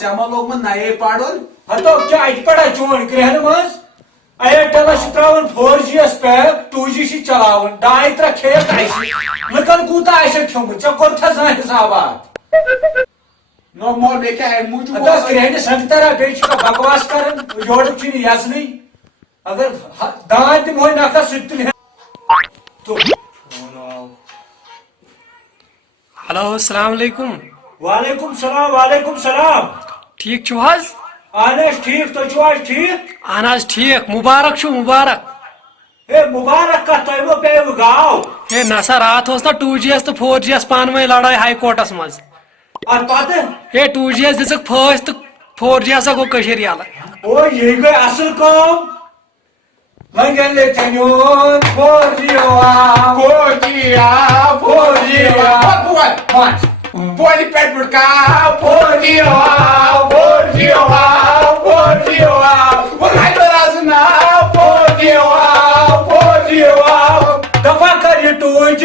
चमा लोग मन नए पाड़न हतो क्या इत पड़ा चोन ग्रहण मज एयरटेल त्रावन 4G पैक 2G चलावन 2-3 खेत लकन कूता खोम कोथा सा हिसाबात नो मोल मे क्या है मुझ अतः ग्रहण संगतरा बे बकवास कर योड़ यसनी अगर दान दिमो नखा सुतल तो हेलो अस्सलाम वालेकुम। वालेकुम सलाम ठीक छु हज? आने ठीक तो छु आज ठीक अहन हज ठीक मुबारक छु मुबारक। ए मुबारक का तयमो पे गाव हे नसा रात होस ना 2G तो 4G पान में लड़ाई हाई कोर्टस मज और पाते हे 2G दिसक फस तो 4G हसा गो कशेर याला ओ ये गई असल काम लंगन ले चन्योन 4G What? Pode pé por cá, pode दफा कर ये 2G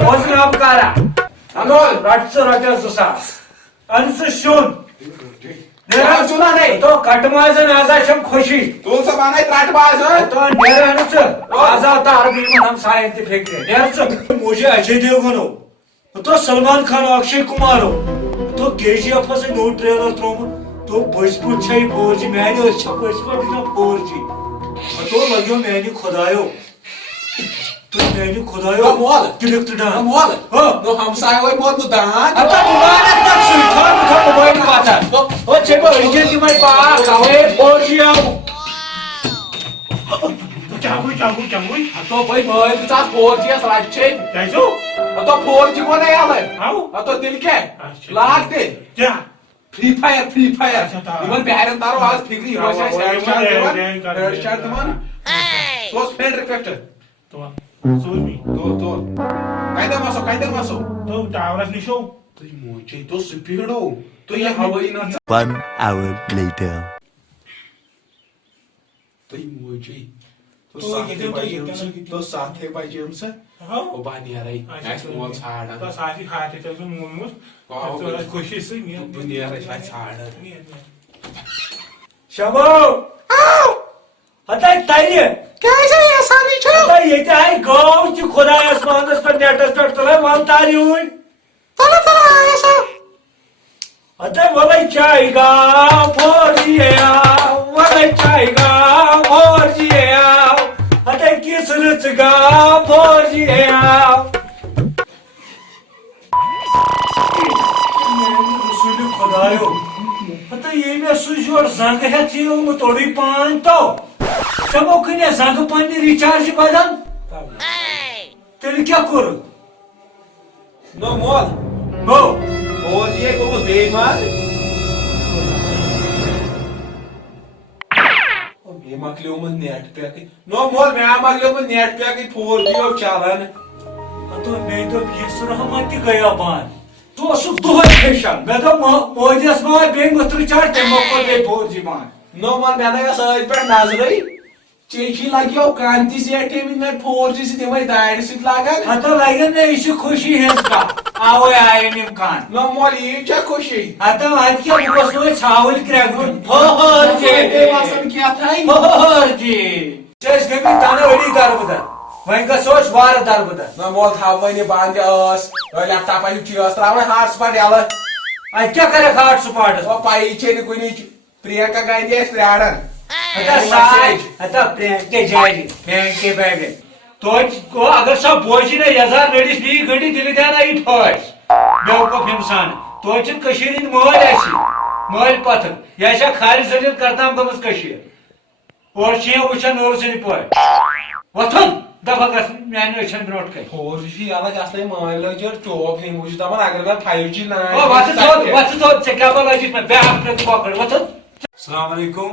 भोजन आप करा अनोल राजस सुसा अंश शुन नेरा सुना नहीं तो कटमाजन आजा शम खुशी तो सब आना त्राट बाज तो नेरा अंश आजा तो अरबी में हम साइन ते फेंकते नेरा मुझे अजय देवगन हो तो सलमान खान अक्षय कुमार हो तो केजीएफ से नो ट्रेलर थ्रोम तो बचपुट छै 4G मैंने अच्छा बचपुट ना 4G तो लग्यो मैंने खुदायो तो मैंने खुदायो मोल डायरेक्ट डा मोल हां no हम साय ओय मोल मुदान आता मुबारक तक सुल्तान का मोबाइल पाता ओ चेबो रिजन की मैं पा कावे 4G आओ Changui. तो भाई मोल तो 4G सराचे Kaiso? तो 4G को नहीं आले How? तो दिल के लाग दे Yeah. फ्री फायर अच्छा, था। इवन बैरन तारो आज फिक्री इवन वाह, वाह, शहर वाह, शहर वाह, शहर तमान तो स्पेड रिफ्लेक्टर Tuh. Sulmi. तो कायदर मासो Tuh tawaras ni show. तो मोचे तो स्पीडो तो ये हवाई ना 1 hour later. तो मोचे तो तो ये तो ये तो तो साथे बाई जेम्स How? ओ बानी आ रही ऐसे मोल छाड़ा तो साथी खाते थे तो मुम्मुस तो खुशी से नहीं दुनिया रे छाड़ा शबो हता ताइए कैसे आसानी छो हता ये ताई गांव की खुदा आसमान पर नेटस पर तले वन तारी हुई तला आया सा हता बोले चाय गा 4G बोले चाय गा 4G हता किस रुच गा 4G रसूल खुदायो हता ये में सुजोर जंग है थी वो तोड़ी पान तो सबो कने जंग पानी रिचार्ज बदन तेल क्या कर नो मोल नो और ये को बेईमान ओ बेमकलियो मन नेट पैक नो मोल मैं मकलियो मन नेट पैक 4G और चलन तो मैं तो ये रहमत गया बान तो सुख तो है फेशन मैं तो मोजस में बे मत रिचार्ज ते मको दे 4G मान नो मोल मैं ना सज पे नजरई चेची लगियो कांति से टेमिंग में 4G से दिमाग दायर से लागल हता लागन ने इस खुशी है इसका आओ आए निम खान नो मोल ये क्या खुशी हता आज क्या बसो छावल क्रैक 4G वासन क्या था 4G चेस के भी ताने वडी दार बता वहीं का सोच वार दार बता नो मोल था मैंने बांध अस लैपटॉप आई ची अस त्रावे हॉटस्पॉट याला आई क्या करे खाट सुपाट ओ पाई छे ने कोनी प्रियंका गांधी है स्ट्राडन हता साज हता प्रियंका के जाई बैंक के बैग तो को अगर सब बोझी ने हजार लेडीज भी गडी दिल देना ई फस बेवकूफ इंसान तो च कशीरिन मोल ऐसी मोल पत्थर याशा खाली जलिल करता हम गमस कशीर और छे उछन और से पोय वथन दफा गस मैंने छन ब्रोट के 4G अलग असले मोबाइल जर चोप नहीं मुझे तमन अगर 5G ना ओ वथ तो चेकअप लगी में बे आपने पकड़ वथन अस्सलाम वालेकुम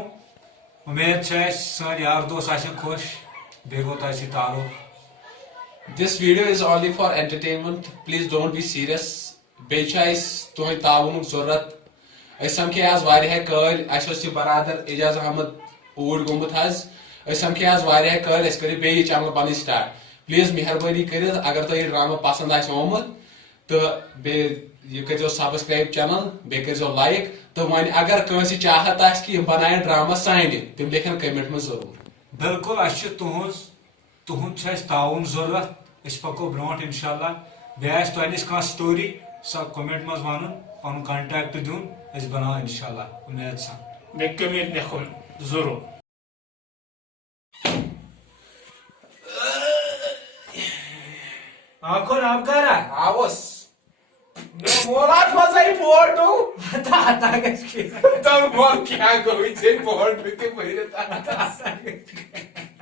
उम्मीद है सर यार दोस्त आशन खुश बेगो तासी तालो This video is only for entertainment. Please don't be serious. बेचाइस तोह ताउन जरूरत समखे आज वारिया कल अस बरादर एजाज अहमद ऊर गोमुत समखे आज वारिया कल कर बे चैनल पन स्टार्ट प्लीज मेहरबानी कर अगर तुम ड्रामा पसंद आमुत तो यह कर सब्सक्राइब चैनल बे कर लाइक तो वन अगर कंस चाहत आस कि बनाए ड्रामा साइन तिम लिखन कमेंट में जरूर बिल्कुल तुहद ताउन जरूरत पको ब्रो इंशाल्लाह बे तुस कह स्टोरी सो कमेंट मज वन पन कांटेक्ट दिन बना इंशाल्लाह उम्मीद सान बे कमेंट लिखुन जरूर आखोन आप करा आवस मोलात मजाई फोटो आता गस तब मोल क्या कोई से फोटो के पहिरे